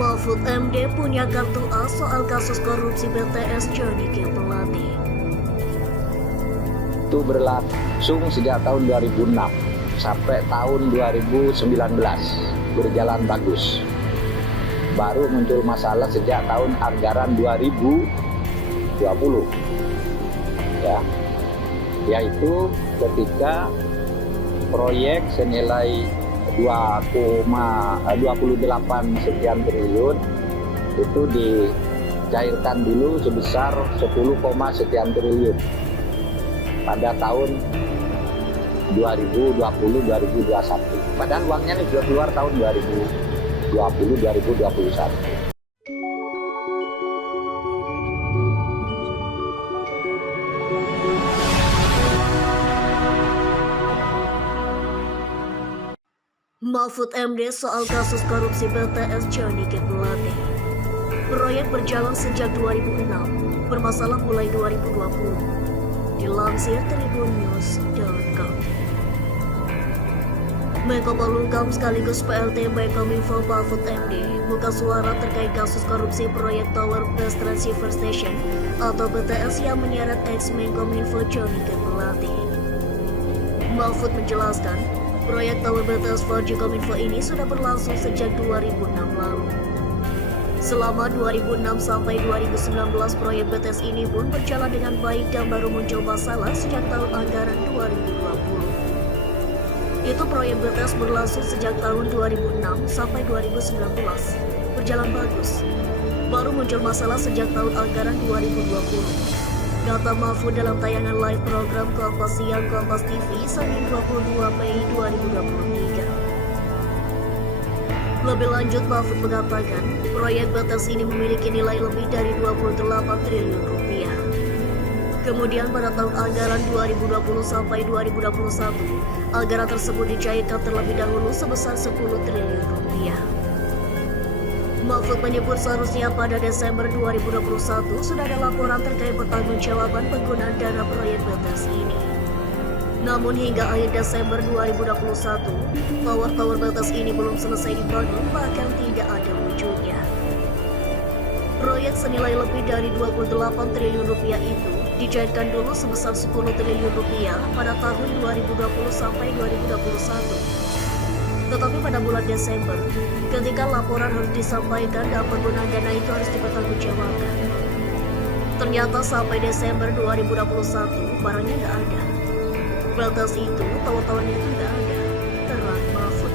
Mahfud MD punya kartu A soal kasus korupsi BTS Johnny G. Plate. Itu berlangsung sejak tahun 2006 sampai tahun 2019 berjalan bagus. Baru muncul masalah sejak tahun anggaran 2020 ya, yaitu ketika proyek senilai 2,28 sekian triliun itu dicairkan dulu sebesar 10, sekian triliun pada tahun 2020-2021. Padahal uangnya ini sudah keluar tahun 2020-2021. Mahfud MD soal kasus korupsi BTS Johnny G. Plate. Proyek berjalan sejak 2006, bermasalah mulai 2020. Dilansir tribunnews.com. Menko Polhukam sekaligus PLT Menkominfo Mahfud MD buka suara terkait kasus korupsi proyek Tower Bus Transceiver Station atau BTS yang menyeret ex-Menkominfo Johnny G. Plate. Mahfud menjelaskan, proyek Tower BTS 4G Kominfo ini sudah berlangsung sejak 2006 lalu. Selama 2006 sampai 2019 proyek BTS ini pun berjalan dengan baik dan baru muncul masalah sejak tahun anggaran 2020. Itu proyek BTS berlangsung sejak tahun 2006 sampai 2019, berjalan bagus. Baru muncul masalah sejak tahun anggaran 2020. Kata Mahfud dalam tayangan live program Kompas Siang Kompas TV Senin 22 Mei 2023. Lebih lanjut, Mahfud mengatakan proyek BTS ini memiliki nilai lebih dari 28 triliun rupiah. Kemudian pada tahun anggaran 2020 sampai 2021, anggaran tersebut dicairkan terlebih dahulu sebesar 10 triliun rupiah. Mahfud menyebut seharusnya pada Desember 2021 sudah ada laporan terkait pertanggungjawaban penggunaan dana proyek BTS ini. Namun hingga akhir Desember 2021, tower BTS ini belum selesai dibangun, bahkan tidak ada wujudnya. Proyek senilai lebih dari 28 triliun rupiah itu dicairkan dulu sebesar 10 triliun rupiah pada tahun 2020 sampai 2021. Tetapi pada bulan Desember, ketika laporan harus disampaikan dan penggunaan dana itu harus dipertanggungjawabkan, ternyata sampai Desember 2021 barangnya nggak ada. BTS itu, tower-towernya itu nggak ada, terang Mahfud.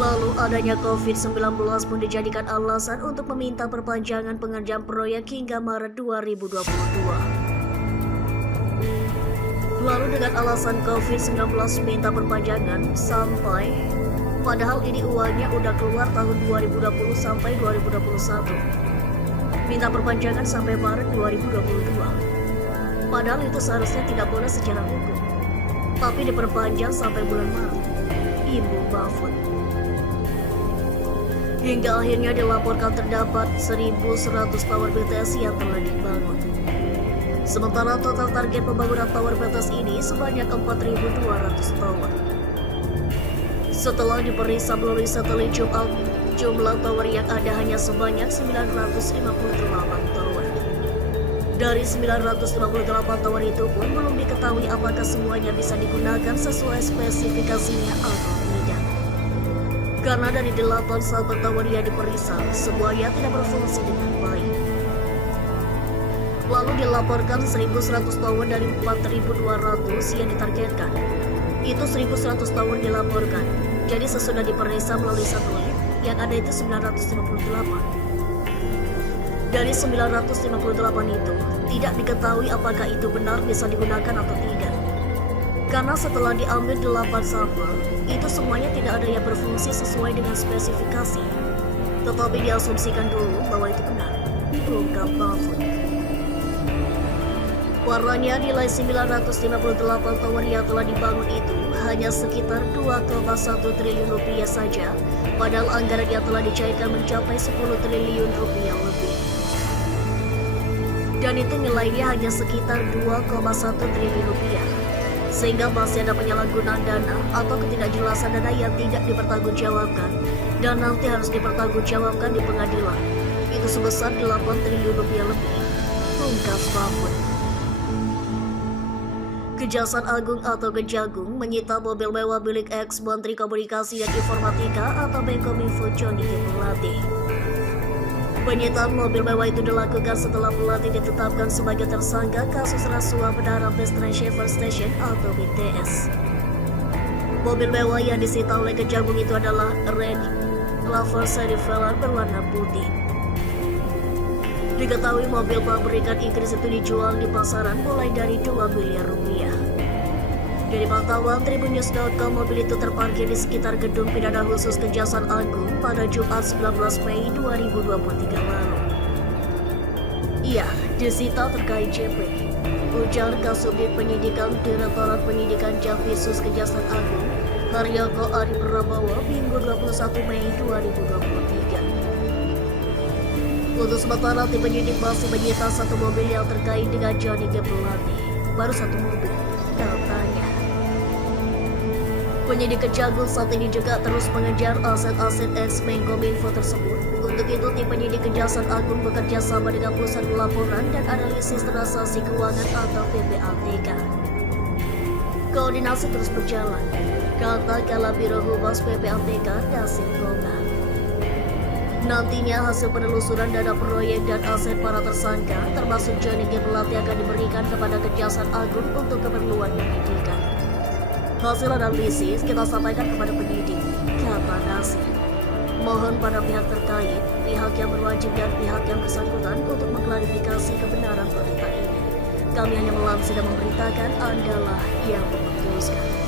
Lalu adanya COVID-19 pun dijadikan alasan untuk meminta perpanjangan pengerjaan proyek hingga Maret 2022. Lalu dengan alasan COVID-19 minta perpanjangan sampai, padahal ini uangnya udah keluar tahun 2020 sampai 2021. Minta perpanjangan sampai Maret 2022. Padahal itu seharusnya tidak boleh secara hukum, tapi diperpanjang sampai bulan Maret. Ibu Mahfud. Hingga akhirnya dilaporkan terdapat 1.100 tower BTS yang telah dibangun. Sementara total target pembangunan tower BTS ini sebanyak 4.200 tower. Setelah diperiksa melalui satelit Jumat, jumlah tower yang ada hanya sebanyak 958 tower. Dari 958 tower itu pun belum diketahui apakah semuanya bisa digunakan sesuai spesifikasinya atau tidak. Karena dari 8 sahabat tower yang diperiksa, semuanya tidak berfungsi dengan baik. Lalu dilaporkan 1.100 tower dari 4.200 yang ditargetkan. Itu 1.100 tower dilaporkan. Jadi sesudah diperiksa melalui satelit, yang ada itu 958. Dari 958 itu, tidak diketahui apakah itu benar bisa digunakan atau tidak. Karena setelah diambil 8 sampel, itu semuanya tidak ada yang berfungsi sesuai dengan spesifikasi. Tetapi diasumsikan dulu bahwa itu benar. Ungkap Mahfud. Warnanya nilai 958 tower yang telah dibangun itu hanya sekitar 2,1 triliun rupiah saja, padahal anggaran yang telah dicairkan mencapai 10 triliun rupiah lebih. Dan itu nilainya hanya sekitar 2,1 triliun rupiah. sehingga masih ada penyalahgunaan dana atau ketidakjelasan dana yang tidak dipertanggungjawabkan dan nanti harus dipertanggungjawabkan di pengadilan. Itu sebesar 8 triliun rupiah lebih. Pungkas Mahfud. Kejaksaan Agung atau Kejagung menyita mobil mewah milik ex-Menteri Komunikasi dan Informatika atau Menkominfo Johnny G. Plate. Penyitaan mobil mewah itu dilakukan setelah Plate ditetapkan sebagai tersangka kasus rasuah Menara Best Transceiver Station atau BTS. Mobil mewah yang disita oleh Kejagung itu adalah Range Rover seri Velar berwarna putih. Diketahui mobil pabrikan Inggris itu dijual di pasaran mulai dari 2 miliar rupiah. Dari pantauan tribunnews.com, mobil itu terparkir di sekitar gedung pidana khusus Kejaksaan Agung pada Jumat 19 Mei 2023 lalu. Ia disita terkait JP, ujar Kasubdit Penyidikan Direktorat Penyidikan Jampitsus Kejaksaan Agung, Haryoko Ari Prabowo, Minggu 21 Mei 2023. Untuk sementara, tim penyidik masih menyita 1 mobil yang terkait dengan Johnny G. Plate. Baru 1 mobil, katanya. Penyidik Kejagung saat ini juga terus mengejar aset-aset ex-Menkominfo tersebut. Untuk itu, tim penyidik Kejaksaan Agung bekerja sama dengan Pusat Pelaporan dan Analisis Transaksi Keuangan atau PPATK. Koordinasi terus berjalan, kata Kalabiro Humas PPATK Dasim Konga. Nantinya hasil penelusuran dana proyek dan aset para tersangka, termasuk Johnny G. Plate, akan diberikan kepada Kejaksaan Agung untuk keperluan penyidikan. Hasil analisis kita sampaikan kepada penyidik, kata Dasim. Mohon pada pihak terkait, pihak yang berwajib dan pihak yang bersangkutan untuk mengklarifikasi kebenaran berita ini. Kami hanya melansir dan memberitakan, Anda lah yang memutuskan.